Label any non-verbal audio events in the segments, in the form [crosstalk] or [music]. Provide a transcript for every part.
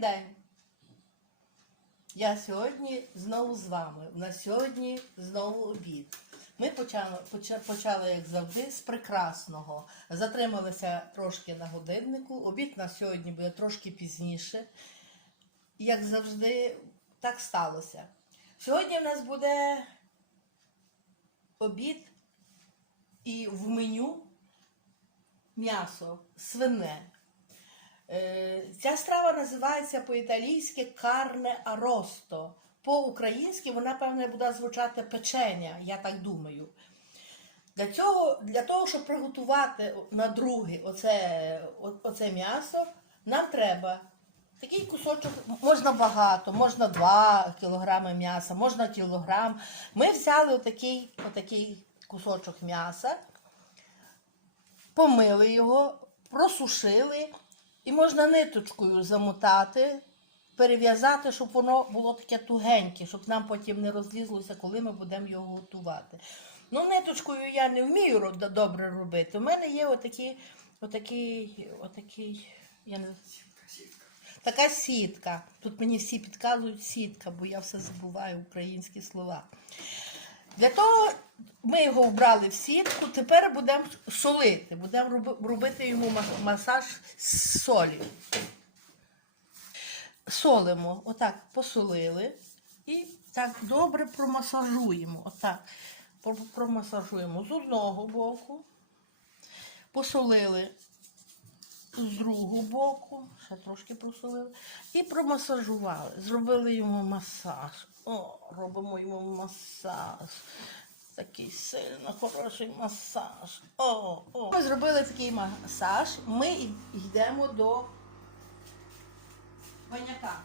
День! Я сьогодні знову з вами. На сьогодні знову обід. Ми почали, почали, як завжди, з прекрасного. Затрималися трошки на годиннику. Обід на сьогодні буде трошки пізніше. Як завжди, так сталося. Сьогодні в нас буде обід і в меню м'ясо свине. Е, Ця страва називається по-італійськи карне аросто. По-українськи вона, певне, буде звучати печеня, я так думаю. Для, цього, для того, щоб приготувати на друге оце, оце м'ясо, нам треба такий кусочок, можна багато, можна 2 кілограми м'яса, можна кілограм. Ми взяли отакий, отакий кусочок м'яса, помили його, просушили і можна ниточкою замотати, перев'язати, щоб воно було таке тугеньке, щоб нам потім не розлізлося, коли ми будемо його готувати. Ну, ниточкою я не вмію добре робити. У мене є отакі, отакий, отакий, я не. Така сітка. Тут мені всі підказують сітка, бо я все забуваю українські слова. Для того ми його вбрали в сітку, тепер будемо солити, будемо робити йому масаж з солі. Солимо, отак посолили і так добре промасажуємо. Отак. Промасажуємо з одного боку, посолили з другого боку, ще трошки просолили, і промасажували. Зробили йому масаж. О, робимо йому масаж. Такий сильно хороший масаж. О, о. Ми зробили такий масаж. Ми йдемо до баняка.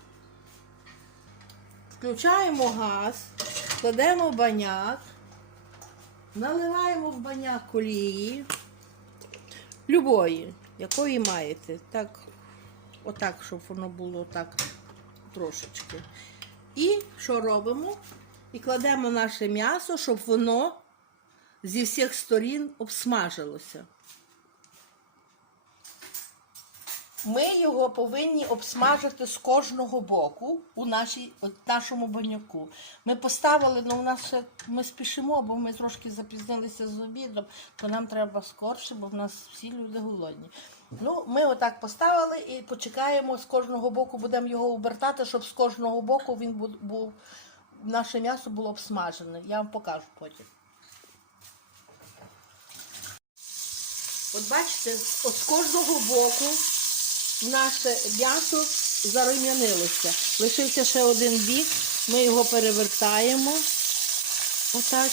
Включаємо газ, кладемо баняк, наливаємо в баняк олії любої, якої маєте. Так, отак, щоб воно було так трошечки. І що робимо? І кладемо наше м'ясо, щоб воно зі всіх сторін обсмажилося. Ми його повинні обсмажити з кожного боку у нашій, от нашому баняку. Ми поставили, ну у нас ще ми спішимо, бо ми трошки запізнилися з обідом, то нам треба скорше, бо в нас всі люди голодні. Ну, ми отак поставили і почекаємо з кожного боку, будемо його обертати, щоб з кожного боку він був, наше м'ясо було обсмажене. Я вам покажу потім. От бачите, от з кожного боку наше м'ясо зарум'янилося. Лишився ще один бік, ми його перевертаємо. Отак.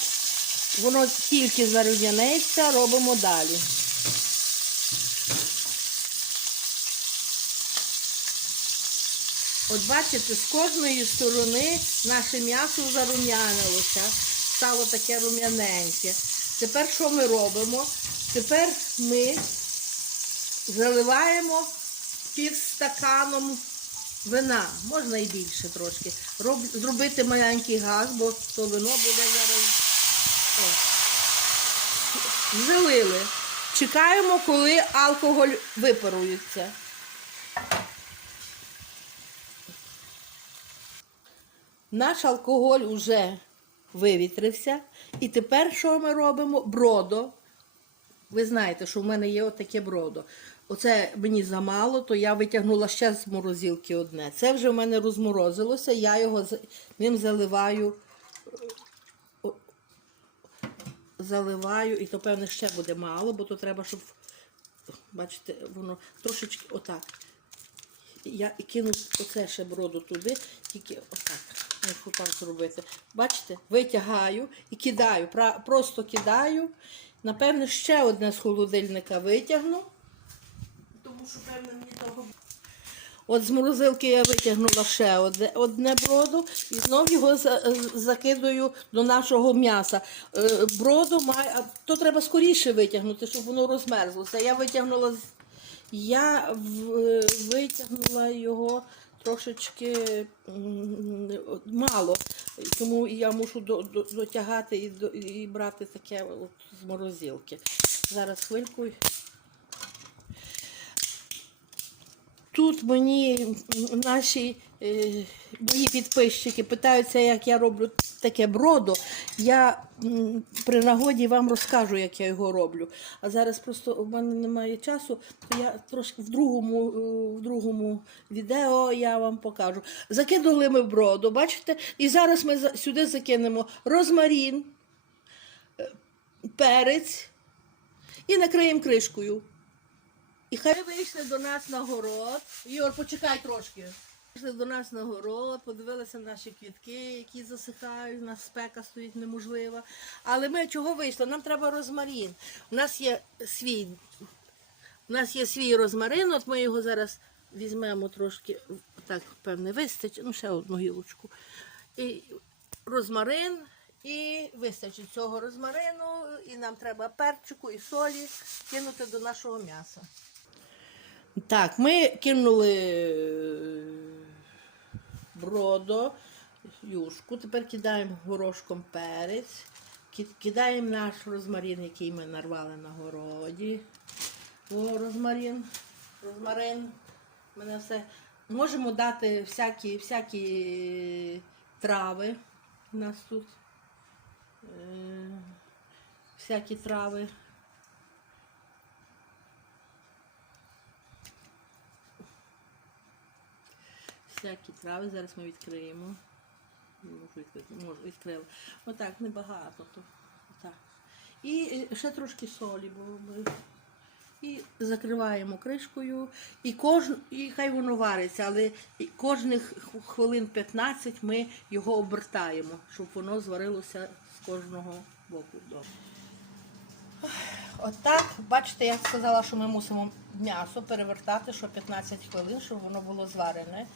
Воно тільки зарум'яниться, робимо далі. От бачите, з кожної сторони наше м'ясо зарум'янилося, стало таке рум'яненьке. Тепер що ми робимо? Тепер ми заливаємо пів стаканом вина, можна і більше трошки. Роб, зробити маленький газ, бо то вино буде зараз. О. Залили. Чекаємо, коли алкоголь випарується. Наш алкоголь уже вивітрився. І тепер що ми робимо? Бродо. Ви знаєте, що в мене є отаке бродо. Оце мені замало, то я витягнула ще з морозилки одне. Це вже в мене розморозилося, я його ним заливаю, заливаю, і то, певне, ще буде мало, бо то треба, щоб, бачите, воно трошечки отак. Я кину оце ще броду туди, тільки отак. Якщо так зробити. Бачите, витягаю і кидаю. Просто кидаю. Напевне, ще одне з холодильника витягну. Що, певне, мені того. От з морозилки я витягнула ще одне, одне броду і знов його за- закидую до нашого м'яса. Е, Броду має, то треба скоріше витягнути, щоб воно розмерзлося. Я витягнула я е, витягнула його трошечки мало, тому я мушу до- до- дотягати і, до- і брати таке от з морозилки. Зараз хвильку. Тут мені наші е, мої підписчики питаються, як я роблю таке бродо. Я при нагоді вам розкажу, як я його роблю. А зараз просто у мене немає часу, то я трошки в другому, е, в другому відео я вам покажу. Закинули ми броду, бачите? І зараз ми сюди закинемо розмарін, е, перець і накриємо кришкою. І хай вийшли до нас на город. Юр, почекай трошки. Вийшли до нас на город, подивилися наші квітки, які засихають, у нас спека стоїть неможлива. Але ми чого вийшли? Нам треба розмарин. У нас є свій, у нас є свій розмарин, от ми його зараз візьмемо трошки, так, певне, вистачить, ну ще одну гілочку. І розмарин, і вистачить цього розмарину, і нам треба перчику і солі кинути до нашого м'яса. Так, ми кинули е, бродо, юшку, тепер кидаємо горошком перець, кидаємо наш розмарин, який ми нарвали на городі. О, розмарин, розмарин. Мене все. Можемо дати всякі, всякі трави. У нас тут. Е, всякі трави. Всякі трави. Зараз ми відкриємо. Можу відкрити, можу, відкрила. Отак, небагато. То, отак. І е, ще трошки солі, бо ми. І закриваємо кришкою. І, кожн, і хай воно вариться, але кожних хвилин 15 ми його обертаємо, щоб воно зварилося з кожного боку. Отак, бачите, я сказала, що ми мусимо м'ясо перевертати, що 15 хвилин, щоб воно було зварене.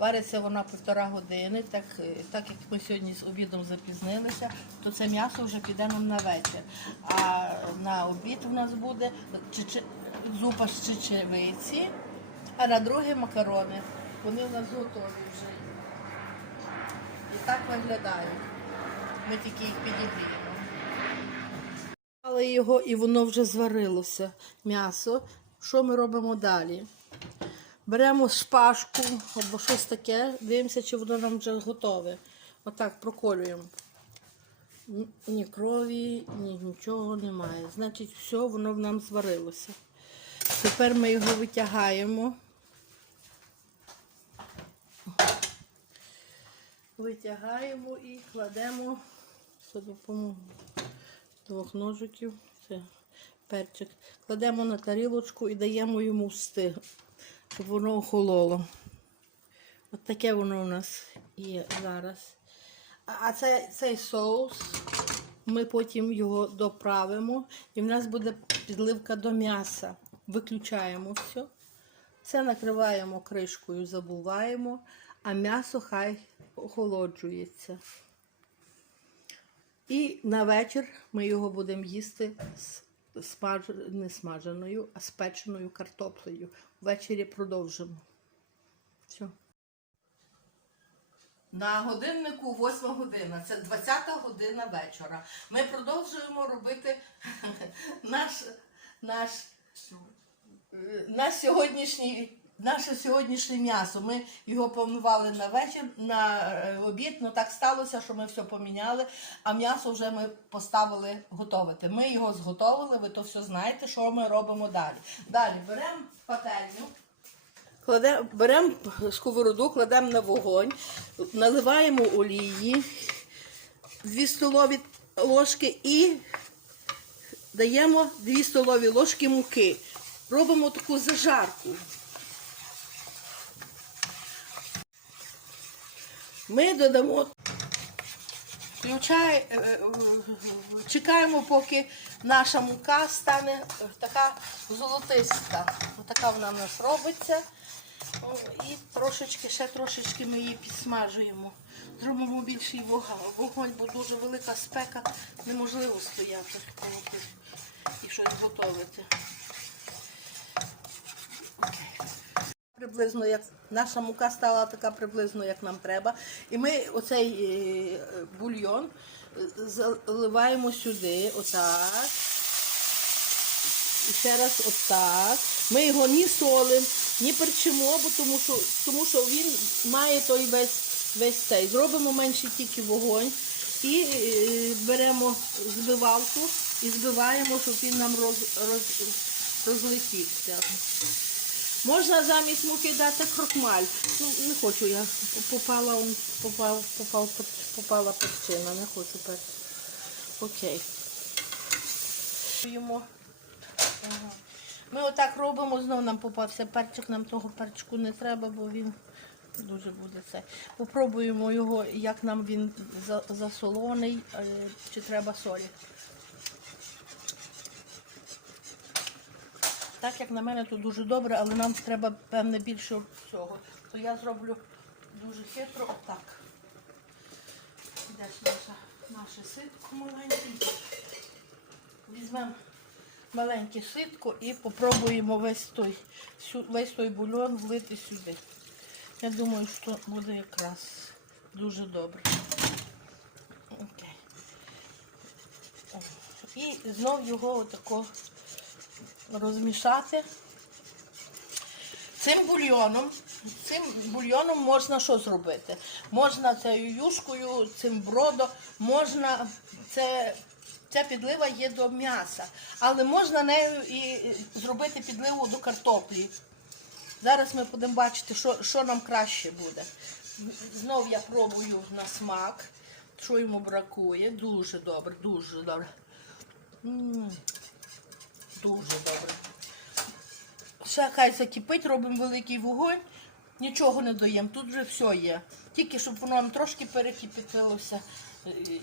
Вариться воно півтора години, так, е, так як ми сьогодні з обідом запізнилися, то це м'ясо вже піде нам на вечір. А на обід у нас буде чече- зупа з чечевиці, а на друге макарони. Вони у нас готові вже. І так виглядають. Ми тільки їх підігріємо. Але його і воно вже зварилося м'ясо. Що ми робимо далі? Беремо шпажку або щось таке, дивимося, чи воно нам вже готове. Отак проколюємо. Ні- крові, ні нічого немає. Значить, все воно в нам зварилося. Тепер ми його витягаємо. Витягаємо і кладемо за допомогою двох ножиків. Це перчик. Кладемо на тарілочку і даємо йому встиг, щоб воно охололо. От таке воно у нас є зараз. А а це, цей соус ми потім його доправимо, і в нас буде підливка до м'яса. Виключаємо все. Це накриваємо кришкою, забуваємо, а м'ясо хай охолоджується. І на вечір ми його будемо їсти з смаж... не смаженою, а з печеною картоплею. Ввечері продовжимо. Все. На годиннику 8 година, це 20 година вечора. Ми продовжуємо робити [laughs] наш, наш, наш сьогоднішній. Наше сьогоднішнє м'ясо. Ми його планували на вечір, на е, обід. Ну так сталося, що ми все поміняли, а м'ясо вже ми поставили готувати. Ми його зготовили, ви то все знаєте, що ми робимо далі. Далі беремо пательню. Беремо сковороду, кладемо на вогонь, наливаємо олії, 2 столові ложки і даємо 2 столові ложки муки. Робимо таку зажарку. Ми додамо, включай, е, е, чекаємо, поки наша мука стане е, така золотиста. Така вона в нас робиться. І трошечки, ще трошечки ми її підсмажуємо. Зробимо більший вогонь, бо дуже велика спека, неможливо стояти і щось готувати. Приблизно як наша мука стала така приблизно, як нам треба. І ми оцей е, бульйон е, заливаємо сюди, отак. І ще раз отак. Ми його ні солимо, ні перчимо, бо тому що, тому що він має той весь, весь цей. Зробимо менше тільки вогонь. І е, беремо збивалку і збиваємо, щоб він нам роз, роз, розлетівся. Можна замість муки дати крохмаль. Ну, не хочу я. Попала, попав, попав, попала перчина, не хочу перцю. Окей. Ага. Ми отак робимо, знову нам попався перчик, нам того перчику не треба, бо він дуже буде це. Попробуємо його, як нам він засолоний, е, чи треба солі. Так як на мене тут дуже добре, але нам треба певне більше всього. То я зроблю дуже хитро отак. Де ж наша, наше ситко маленьке. Візьмемо маленьке ситко і попробуємо весь той, весь той бульон влити сюди. Я думаю, що буде якраз дуже добре. Окей. І знов його отако розмішати. Цим бульйоном, цим бульйоном можна що зробити? Можна цією юшкою, цим бродом, можна це. Ця підлива є до м'яса, але можна нею і зробити підливу до картоплі. Зараз ми будемо бачити, що, що нам краще буде. Знов я пробую на смак, що йому бракує. Дуже добре, дуже добре. М, Дуже добре. Ще хай закипить, робимо великий вогонь, нічого не даємо, тут вже все є. Тільки щоб воно нам трошки перекипітилося. І.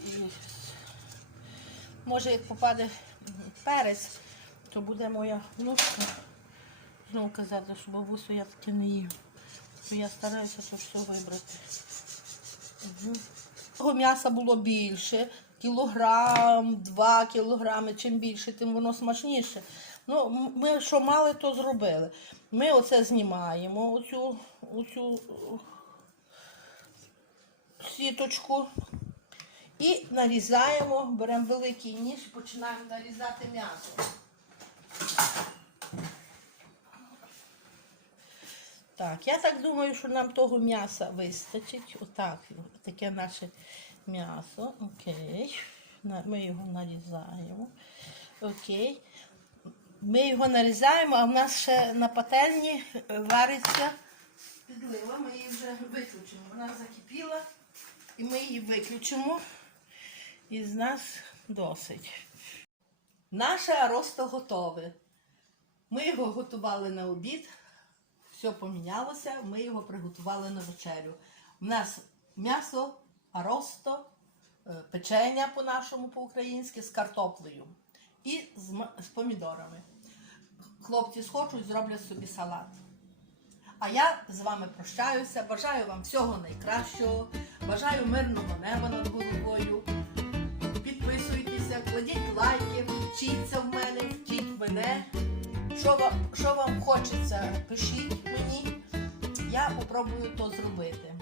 Може, як попаде перець, то буде моя внучка знову казати, що бабусю я таке не їм. Я стараюся це все вибрати. Угу. Того м'яса було більше, кілограм, два кілограми. Чим більше, тим воно смачніше. Ну, ми що мали, то зробили. Ми оце знімаємо, оцю, оцю сіточку. І нарізаємо, беремо великий ніж і починаємо нарізати м'ясо. Так, я так думаю, що нам того м'яса вистачить. Отак, таке наше м'ясо. Окей. Ми його нарізаємо. Окей. Ми його нарізаємо, а в нас ще на пательні е, вариться підлива. Ми її вже виключимо. Вона закипіла і ми її виключимо. І з нас досить. Наше аросто готове. Ми його готували на обід, все помінялося, ми його приготували на вечерю. У нас м'ясо, аросто, е, печення по-нашому, по-українськи, з картоплею і з, помідорами. Хлопці схочуть, зроблять собі салат. А я з вами прощаюся. Бажаю вам всього найкращого. Бажаю мирного неба над головою. Підписуйтеся, кладіть лайки, вчіться в мене, вчіть мене. Що вам, що вам хочеться, пишіть мені. Я попробую то зробити.